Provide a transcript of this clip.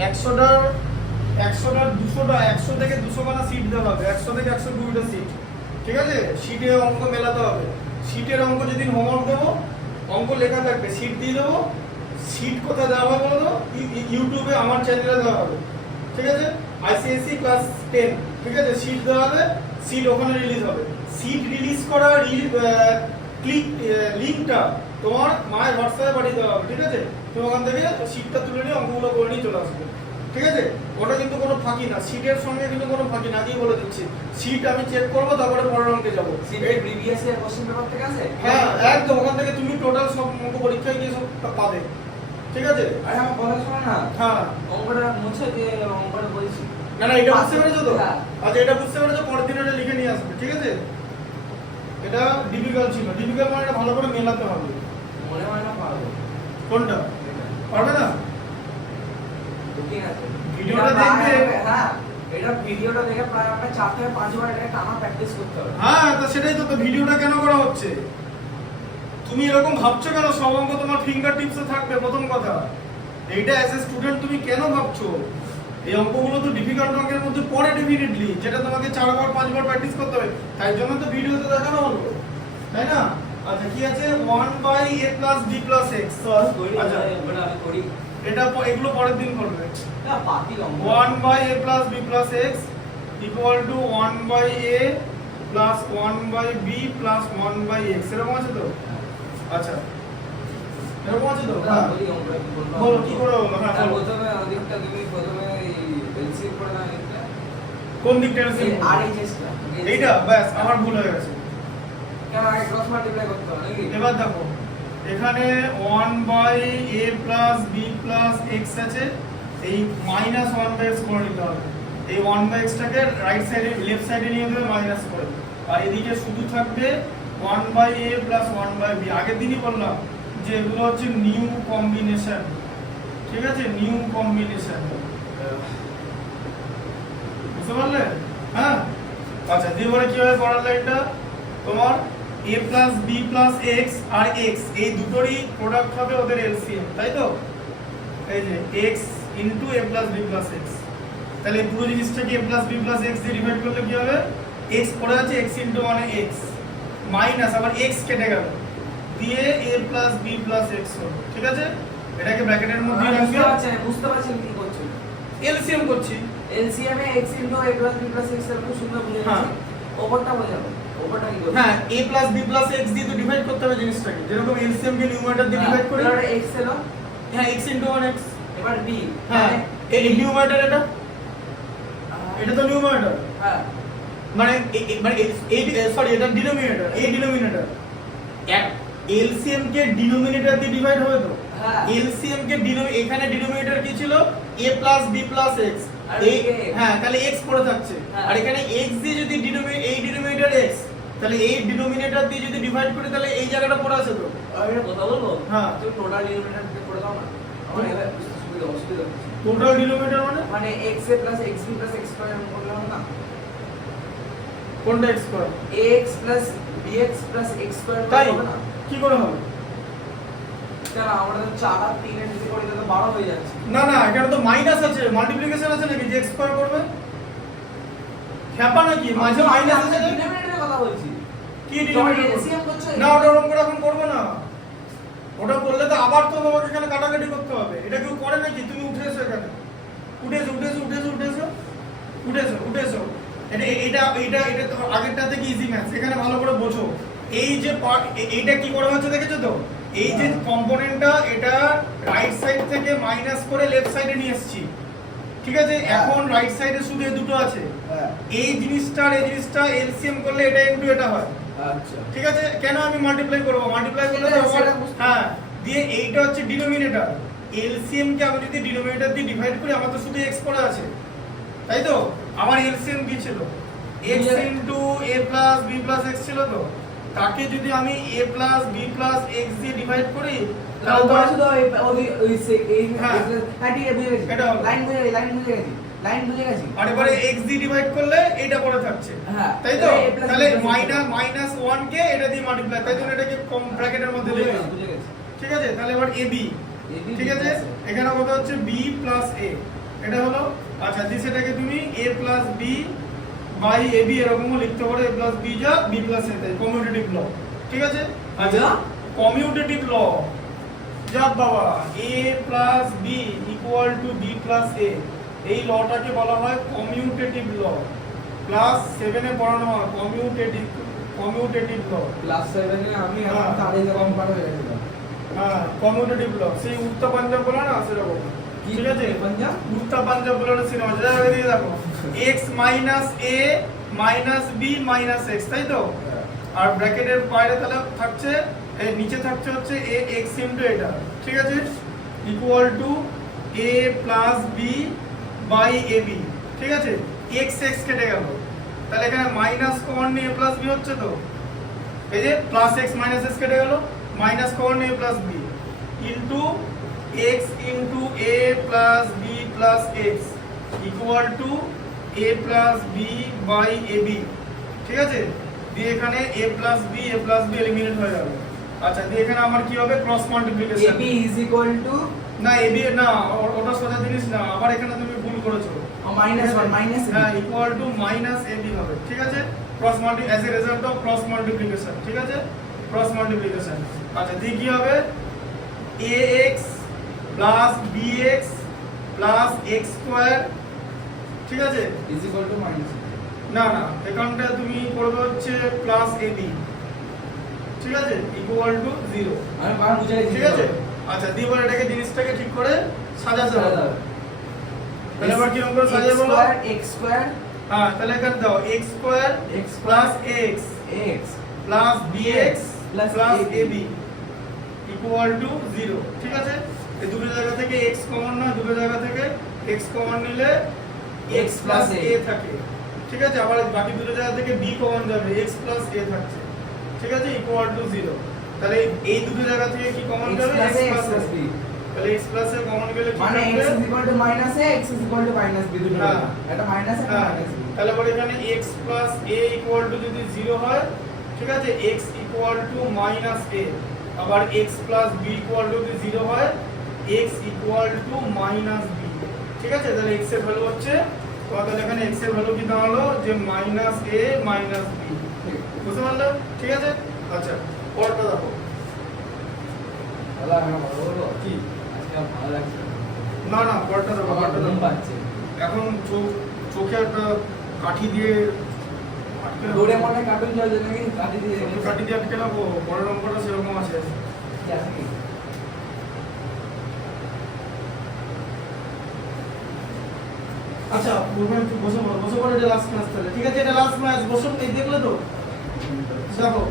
100টার 200টা 100 থেকে 200 খানা সিট দেওয়া হবে, 100 থেকে 102টা সিট। ঠিক আছে, সিটে অঙ্ক মেলাতে হবে। সিটের অঙ্ক যেদিন হোমওয়ার্ক দেবো, অঙ্ক লেখা থাকবে, সিট দিয়ে দেবো। সিট কোথায় দেওয়া হবে বলো তো? ইউটিউবে আমার চ্যানেলে দেওয়া হবে। ঠিক আছে, ICSE ক্লাস 10। ঠিক আছে, সিট দেওয়া হবে, সিট ওখানে রিলিজ হবে। সিট রিলিজ করা লিঙ্কটা তোমার মায়ের হোয়াটসঅ্যাপে পাঠিয়ে দেওয়া হবে। ঠিক আছে, তুমি ওখান থেকে সিটটা তুলে নিয়ে অঙ্কগুলো করে নিয়ে চলে আসবে। ঠিক আছে, ওটা কিন্তু কোনো ফাঁকি না, সিটের সঙ্গে কিন্তু কোনো ফাঁকি না, আগেই বলে দিচ্ছি। সিট আমি চেক করবো, তারপরে পরের অঙ্কে যাবো। সিটের প্রিভিয়াস ইয়ার কোশ্চেন পেপার থেকে আছে? হ্যাঁ একদম, ওখান থেকে তুমি টোটাল সব অঙ্ক পরীক্ষায় গিয়ে সব পাবে। ঠিক আছে, আরে আমার কথা শোনো না। হ্যাঁ, অঙ্কটা মুছে দিয়ে অঙ্কটা বলছি। না না, এটা বুঝতে পেরেছো তো? হ্যাঁ। আচ্ছা, এটা বুঝতে পেরেছো, পরের দিন এটা লিখে নিয়ে আসবে। ঠিক আছে, এটা ডিফিকাল্ট ছিল, ডিফিকাল্ট মানে এটা ভালো করে মেলাতে হবে। মনে হয় না পারবো। কোনটা পারবে না? ঠিক আছে, ভিডিওটা দেখবে। হ্যাঁ, এটা ভিডিওটা দেখে প্রায় আমরা 4 থেকে 5 বার এটা টানা প্র্যাকটিস করতে হবে। হ্যাঁ, তো সেটাই তো, ভিডিওটা কেন করা হচ্ছে? তুমি এরকম ভাবছো কেন সব অঙ্ক তোমার ফিঙ্গার টিপসে থাকবে? প্রথম কথা, এইটা অ্যাজ এ স্টুডেন্ট তুমি কেন ভাবছো? এই অঙ্কগুলো তো ডিফিকাল্ট অঙ্কের মধ্যে পড়ে ডেফিনেটলি, যেটা তোমাকে 4 বার 5 বার প্র্যাকটিস করতে হবে। তাই জন্য তো ভিডিওতে দেখানো হলো, তাই না? আচ্ছা, কি আছে? 1/a + b + x। আচ্ছা, এগুলো আমি করি। এটা এগুলো পরের দিন করবে। না বাকি অঙ্ক 1/a + b + x = 1/a + 1/b + 1/x। এরকম আছে তো? আচ্ছা, এরকম আছে তো? হ্যাঁ, বলি অঙ্কটা কি বলবো? বলো কি করে বলো। হ্যাঁ, বলো। প্রথমে ওদিকটা তুমি প্রথমে এই এলসিএম করে না লিখতে। কোন দিকটা আছে? আরএইচএস টা। এইটা ব্যাস আমার ভুল হয়ে গেছে। কেন আগে ক্রস মাল্টিপ্লাই করতে হবে নাকি? এবার দেখো, এখানে 1/a + b + x আছে, এই -1/x করে নিতে হবে। এই 1/x টাকে রাইট সাইডে লেফট সাইডে নিয়ে যাবে মাইনাস করে, আর এদিকে শুধু থাকবে 1/a + 1/b। আগের দিনই বললাম যে এগুলো হচ্ছে নিউ কম্বিনেশন। ঠিক আছে, নিউ কম্বিনেশন, বুঝতে পারলে? হ্যাঁ, আচ্ছা, দিয়ে পরে কি হবে পরের লাইনটা? তোমার a + b + x R x এই দুটোরই প্রোডাক্ট হবে ওদের এলসিএম, তাই তো? এই যে x * a + b + x। তাহলে এই পুরো জিনিসটাকে a + b + x দিয়ে ডিভাইড করলে কি হবে? x পড়ে আছে, x * 1 এ x মাইনাস আবার x কেটে গেল, দিয়ে a + b + x হলো। ঠিক আছে, এটাকে ব্র্যাকেটের মধ্যে রাখবে। বুঝতে পারছেন কি করছো? এলসিএম করছি। LCM A x * a + b + x এর খুব সুন্দর বুঝে হ্যাঁ। গেছি। ওপরটা বোঝাবো। ওপরটা কি করব? হ্যাঁ, a + b + x দিয়ে তো ডিভাইড করতে হবে জিনিসটাকে, যেরকম এলসিএম কে নিউমারেটর দিয়ে ডিভাইড করি। এবারে x এলো, হ্যাঁ, x * 1x। এবার b। হ্যাঁ, এই নিউমারেটর এটা তো নিউমারেটর, হ্যাঁ, মানে সরি, এটা ডিনোমিনেটর, এই ডিনোমিনেটর। এক এলসিএম কে ডিনোমিনেটর দিয়ে ডিভাইড হবে তো? হ্যাঁ। এলসিএম কে এখানে ডিনোমিনেটর কি ছিল? a + b + x। আর এই এদিকে x। হ্যাঁ, তাহলে x পড়ে থাকছে। হ্যাঁ। আর এখানে x দিয়ে যদি এই ডিনোমিনেটর x, তাহলে এই ডিনোমিনেটর দিয়ে যদি ডিভাইড করি তাহলে এই জায়গাটা পড়ে আছে তো? আমি একটা কথা বলবো? হ্যাঁ। তুমি টোটাল ডিনোমিনেটর থেকে করে দাও না। আমার এবার অসুবিধা হচ্ছে। টোটাল ডিনোমিনেটর মানে মানে x a + xb + x² এরকম করলে হবে না? কোনটা x square? ax + bx + x² তাই হবে না? কি করে হবে? কেন আমরা তো 4 আর 3 এর দিকে করি তো 12 হয়ে যাচ্ছে। না না, এখানে তো মাইনাস আছে, মাল্টিপ্লিকেশন আছে নাকি যে x স্কয়ার করবে? খ্যাপা নাকি? মাঝে মাইনাস আছে না? ডিনোমিনেটরের কথা বলছি। কি যখন ডিনোমিনেটর? LCM করছো না, ওটা ওরকম করে এখন করবে না। ওটা করলে তো আবার তো তোমাকে এখানে কাটাকাটি করতে হবে। এটা কেউ করে নাকি? তুমি উঠে এসো এখানে, উঠে এসো। এটা তো আগেরটা থেকে ইজি ম্যাথস, এখানে ভালো করে বোঝো। এই যে এইটা কি করা হচ্ছে দেখেছো তো? এই যে কম্পোনেন্টটা, এটা রাইট সাইড থেকে মাইনাস করে লেফট সাইডে নিয়ে এসেছি। ঠিক আছে, এখন রাইট সাইডে শুধু এই দুটো আছে। এই জিনিসটা এলসিএম করলে এটা ইনটু এটা হয়। আচ্ছা, ঠিক আছে, কেন আমি মাল্টিপ্লাই করব? মাল্টিপ্লাই করলে তো হ্যাঁ, দিয়ে এইটা হচ্ছে ডিনোমিনেটর। এলসিএম কে আমি যদি ডিনোমিনেটর দিয়ে ডিভাইড করি, আমার তো শুধু x পড়ে আছে, তাই তো? আমার এলসিএম কি ছিল? x * a + b + x ছিল তো? তাকে যদি আমি a + b + x দিয়ে ডিভাইড করি তাহলে তো শুধু ওই হ্যাঁ। হ্যাঁ ঠিক আছে, বুঝে গেছি। এটা হবে। লাইন বুঝে গেছি। আর এবারে x দিয়ে ডিভাইড করলে এটা পড়ে থাকছে, হ্যাঁ। তাই তো? তাহলে a + তাহলে b + -1 কে এটা দিয়ে মাল্টিপ্লাই, তাই জন্য এটাকে কম ব্র্যাকেটের মধ্যে লিখলাম। বুঝে গেছি। ঠিক আছে, তাহলে এবার ab। ঠিক আছে, এখানে কত হচ্ছে b + a। এটা হলো আচ্ছা দিস এটাকে তুমি a plus B by A B এরকমও লিখতে পারো a প্লাস বি যা বি প্লাস এ তাই কমিউটেটিভ ল ঠিক আছে আচ্ছা কমিউটেটিভ ল যা বাবা a plus B equal to B plus A এই লটাকে বলা হয় কমিউটেটিভ ল ক্লাস 7 এ পড়ানো হয় কমিউটেটিভ ল ক্লাস 7 এ আমি হ্যাঁ। এখন তাড়ি কম্পার হয়ে গেছিল হ্যাঁ কমিউটেটিভ ল সেই উত্তর পাঞ্জাব বলে না সেরকম ঠিক আছে পাঞ্জাব উত্তর পাঞ্জাব বলে সিনেমা যা দিয়ে দেখো x minus a minus b minus x তাই তো আর ব্র্যাকেটের বাইরে তাহলে থাকছে এর নিচে থাকছে হচ্ছে a x ইনটু এটা ঠিক আছে equal to a plus b by ab ঠিক আছে x x কেটে গেল তাহলে এখানে মাইনাস কমন নিয়ে a প্লাস b হচ্ছে তো এই যে প্লাস x মাইনাস s কেটে গেল মাইনাস কমন নিয়ে a plus b into x into a plus b plus x equal to a plus b by ab ঠিক আছে দিয়ে এখানে a প্লাস b এলিমিনেট হয়ে যাবে আচ্ছা দিয়ে এখানে আমার কি হবে cross multiplication ab is equal to না ab না ওটা সোজা জিনিস না আবার এখানে তুমি ভুল করেছো minus 1 minus হ্যাঁ ইকুয়াল টু মাইনাস ab হবে ঠিক আছে cross multi as a result of cross multiplication ঠিক আছে ক্রস মাল্টিপ্লিকেশন আচ্ছা দিয়ে কি হবে ax plus bx plus x square ঠিক আছে is equal to minus না না এখানটা তুমি করবে হচ্ছে প্লাস ab ঠিক আছে ইকুয়াল টু 0 আমি বার বুঝাই ঠিক আছে আচ্ছা দিয়ে এবার এটাকে জিনিসটাকে ঠিক করে সাজাতে হবে তাহলে এবার কি করে সাজাবো বলো x স্কয়ার হ্যাঁ তাহলে এখানে দাও x square x plus x x plus bx plus plus ab ab equal to 0 ঠিক আছে এই দুটো জায়গা থেকে x কমন না দুটো জায়গা থেকে x কমন নিলে x প্লাস a থাকে ঠিক আছে আবার বাকি দুটো জায়গা থেকে b কমন যাবে x প্লাস a থাকছে ঠিক আছে ইকুয়াল টু 0 তাহলে এই দুটো জায়গা থেকে কি কমন x যাবে plus x a, x plus plus b তাহলে x প্লাস a কমন গেলে কি মানে থাকবে x is equal to minus a x is equal to minus b দুটো হ্যাঁ। এটা minus a হ্যাঁ minus b তাহলে পরে এখানে x plus a equal to যদি 0 হয় ঠিক আছে x equal two minus a আবার x plus b equal to যদি 0 হয় x equal two minus b ঠিক আছে তাহলে x এর ভ্যালু হচ্ছে তো তাহলে এখানে x এর ভ্যালু কি দাঁড়ালো যে মাইনাস a মাইনাস b বুঝতে পারলে ঠিক আছে আচ্ছা পরেরটা দেখো ভালো আমরা বলবো কি আজকে আমার ভালো লাগছে না না পরেরটা দেখো আমার পরেরটা ঘুম দেখো পাচ্ছে এখন চোখে একটা কাঠি দিয়ে আটকে রাখো। ডোরেমনের কার্টুন চলছে নাকি কাটি দিয়ে রেখেছে কাঠি দিয়ে আটকে রাখো পরের অঙ্কটা সেরকম আছে জানি আচ্ছা পূর্বে একটু বসে পড়ো এটা লাস্ট ক্লাস তাহলে ঠিক আছে এটা লাস্ট ম্যাচ বসো এই দেখলে তো দেখো